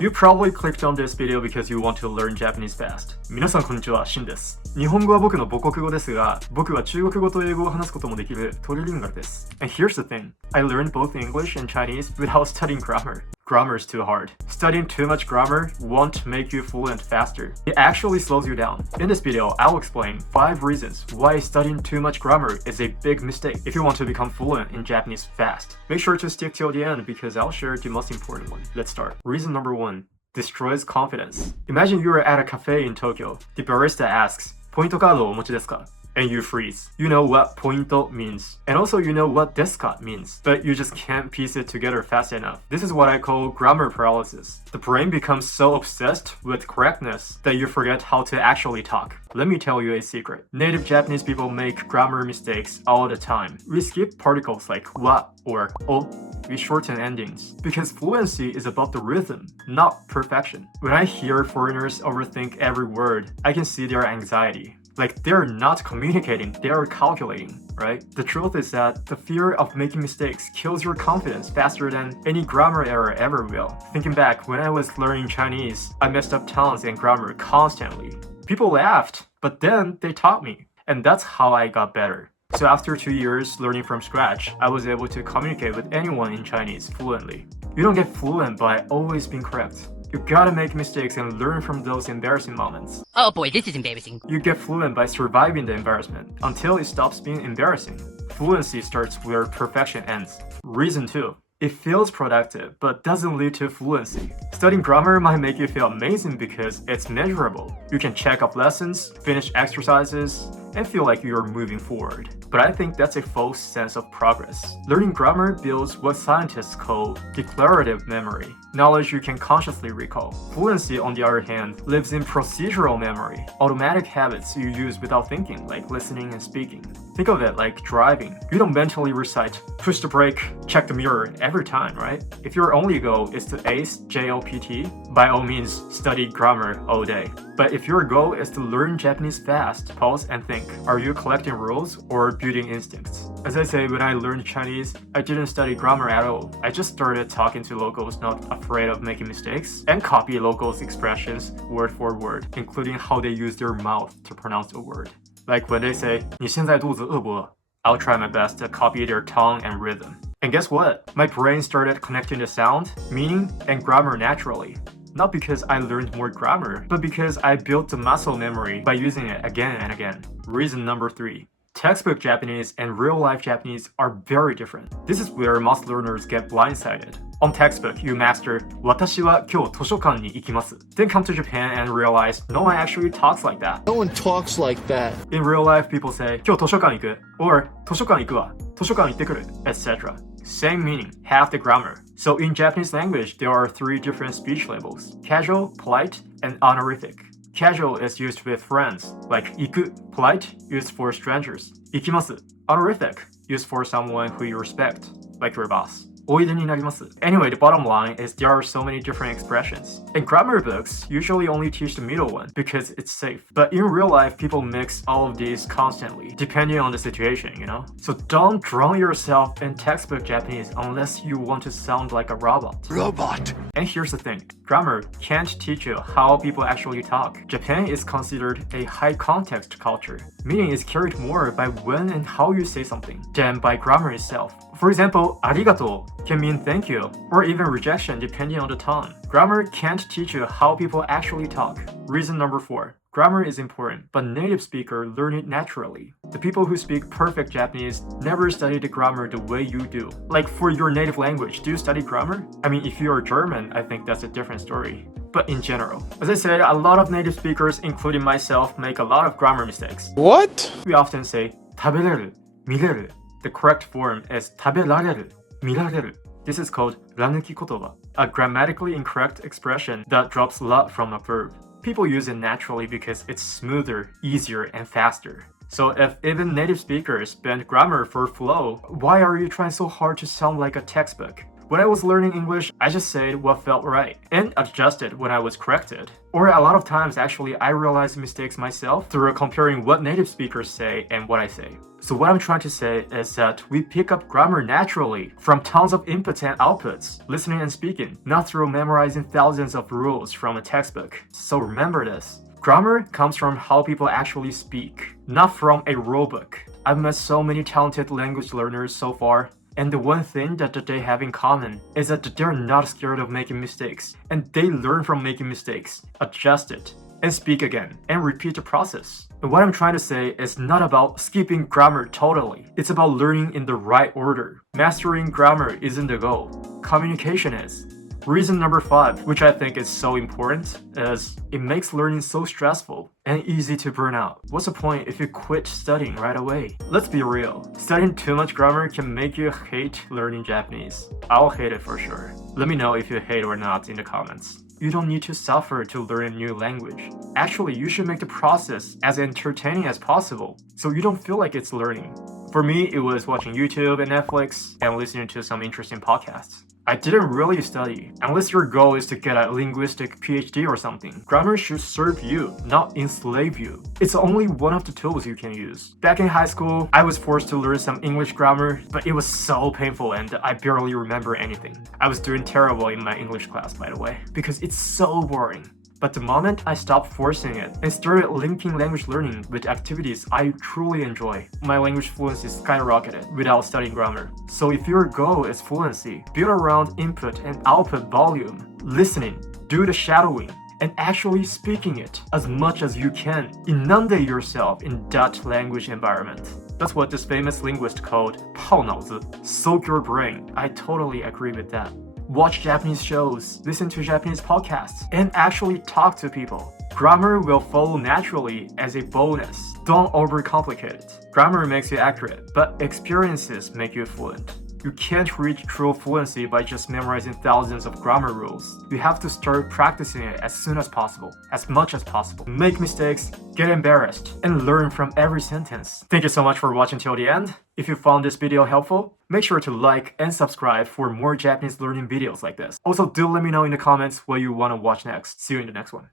You probably clicked on this video because you want to learn Japanese fast. 皆さんこんにちは、シンです。日本語は僕の母国語ですが、僕は中国語と英語を話すこともできるトリリンガルです。And here's the thing, I learned both English and Chinese without studying grammar. Grammar is too hard. Studying too much grammar won't make you fluent faster. It actually slows you down. In this video, I'll explain 5 reasons why studying too much grammar is a big mistake if you want to become fluent in Japanese fast. Make sure to stick till the end because I'll share the most important one. Let's start. Reason number 1. Destroys confidence. Imagine you are at a cafe in Tokyo. The barista asks, ポイントカードお持ちですか? And you freeze. You know what pointo means. And also you know what desu ka means. But you just can't piece it together fast enough. This is what I call grammar paralysis. The brain becomes so obsessed with correctness that you forget how to actually talk. Let me tell you a secret. Native Japanese people make grammar mistakes all the time. We skip particles like wa or o. We shorten endings. Because fluency is about the rhythm, not perfection. When I hear foreigners overthink every word, I can see their anxiety. Like they're not communicating, they're calculating, right? The truth is that the fear of making mistakes kills your confidence faster than any grammar error ever will. Thinking back, when I was learning Chinese, I messed up tongues and grammar constantly. People laughed, but then they taught me, and that's how I got better. So after 2 years learning from scratch, I was able to communicate with anyone in Chinese fluently. You don't get fluent by always being correct. You gotta make mistakes and learn from those embarrassing moments. Oh boy, this is embarrassing. You get fluent by surviving the embarrassment until it stops being embarrassing. Fluency starts where perfection ends. Reason 2. It feels productive, but doesn't lead to fluency. Studying grammar might make you feel amazing because it's measurable. You can check off lessons, finish exercises, and feel like you're moving forward. But I think that's a false sense of progress. Learning grammar builds what scientists call declarative memory, knowledge you can consciously recall. Fluency, on the other hand, lives in procedural memory, automatic habits you use without thinking, like listening and speaking. Think of it like driving. You don't mentally recite, push the brake, check the mirror every time, right? If your only goal is to ace JLPT, by all means, study grammar all day. But if your goal is to learn Japanese fast, pause and think, are you collecting rules or building instincts? As I say, when I learned Chinese, I didn't study grammar at all. I just started talking to locals not afraid of making mistakes and copy locals' expressions word for word, including how they use their mouth to pronounce a word. Like when they say, 你现在肚子饿不饿? I'll try my best to copy their tongue and rhythm. And guess what? My brain started connecting the sound, meaning, and grammar naturally. Not because I learned more grammar, but because I built the muscle memory by using it again and again. Reason number 3. Textbook Japanese and real-life Japanese are very different. This is where most learners get blindsided. On textbook, you master 私は今日図書館に行きます. Then come to Japan and realize no one actually talks like that. No one talks like that. In real life, people say 今日図書館行く or 図書館行くわ, 図書館行ってくる, etc. Same meaning, half the grammar. So in Japanese language, there are 3 different speech labels: casual, polite, and honorific. Casual is used with friends, like 行く, polite, used for strangers. 行きます, honorific, used for someone who you respect, like your boss. おいでになります. Anyway, the bottom line is there are so many different expressions. And grammar books usually only teach the middle one because it's safe. But in real life, people mix all of these constantly, depending on the situation, you know? So don't drown yourself in textbook Japanese unless you want to sound like a robot. Robot. And here's the thing, grammar can't teach you how people actually talk. Japan is considered a high context culture. Meaning is carried more by when and how you say something than by grammar itself. For example, ありがとう can mean thank you, or even rejection depending on the tone. Grammar can't teach you how people actually talk. Reason number 4. Grammar is important, but native speakers learn it naturally. The people who speak perfect Japanese never study the grammar the way you do. Like for your native language, do you study grammar? I mean, if you're German, I think that's a different story. But in general, as I said, a lot of native speakers, including myself, make a lot of grammar mistakes. What? We often say 食べれる, 見れる. The correct form is 食べられる, 見られる. This is called ら抜き言葉, a grammatically incorrect expression that drops la from a verb. People use it naturally because it's smoother, easier, and faster. So if even native speakers bend grammar for flow, why are you trying so hard to sound like a textbook? When I was learning English, I just said what felt right and adjusted when I was corrected. Or a lot of times, actually, I realized mistakes myself through comparing what native speakers say and what I say. So what I'm trying to say is that we pick up grammar naturally from tons of inputs and outputs, listening and speaking, not through memorizing thousands of rules from a textbook. So remember this. Grammar comes from how people actually speak, not from a rulebook. I've met so many talented language learners so far, and the one thing that they have in common is that they're not scared of making mistakes, and they learn from making mistakes, adjust it, and speak again, and repeat the process. And what I'm trying to say is not about skipping grammar totally. It's about learning in the right order. Mastering grammar isn't the goal. Communication is. Reason number 5, which I think is so important, is it makes learning so stressful and easy to burn out. What's the point if you quit studying right away? Let's be real. Studying too much grammar can make you hate learning Japanese. I'll hate it for sure. Let me know if you hate or not in the comments. You don't need to suffer to learn a new language. Actually, you should make the process as entertaining as possible, so you don't feel like it's learning. For me, it was watching YouTube and Netflix and listening to some interesting podcasts. I didn't really study, unless your goal is to get a linguistic PhD or something. Grammar should serve you, not enslave you. It's only one of the tools you can use. Back in high school, I was forced to learn some English grammar, but it was so painful and I barely remember anything. I was doing terrible in my English class, by the way, because it's so boring. But the moment I stopped forcing it and started linking language learning with activities I truly enjoy, my language fluency skyrocketed without studying grammar. So if your goal is fluency, build around input and output volume, listening, do the shadowing, and actually speaking it as much as you can. Inundate yourself in that language environment. That's what this famous linguist called 泡脑子, soak your brain. I totally agree with that. Watch Japanese shows, listen to Japanese podcasts, and actually talk to people. Grammar will follow naturally as a bonus. Don't overcomplicate it. Grammar makes you accurate, but experiences make you fluent. You can't reach true fluency by just memorizing thousands of grammar rules. You have to start practicing it as soon as possible, as much as possible. Make mistakes, get embarrassed, and learn from every sentence. Thank you so much for watching till the end. If you found this video helpful, make sure to like and subscribe for more Japanese learning videos like this. Also, do let me know in the comments what you want to watch next. See you in the next one.